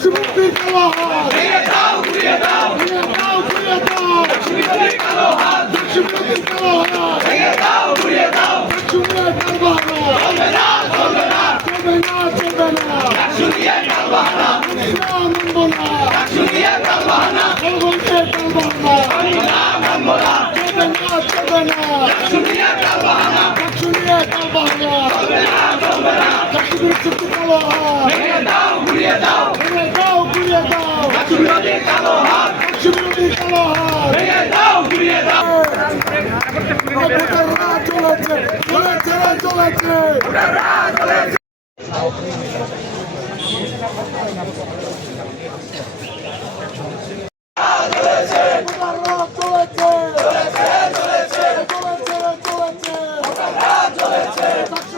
বিরোধীর কালো হাত বিরোধীর কালো হাত বিরোধীর কালো হাত শুনিয়ে কালবা হাত চলবে না চলবে না চলবে না চলবে না কালবাহানা না মানবো না চলবে না চলবে না শুনিয়ে কালবাহানা শুনিয়ে কালবা হাত চলবে না চলবে বিরোধীর কালো হাত ভেঙে দাও ঘুরিয়ে দাও ভেঙে দাও চলেছে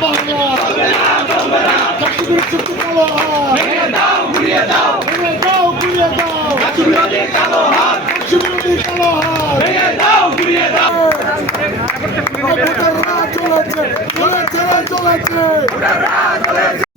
না চাকরির চুক্তি কালো হাত চলেছে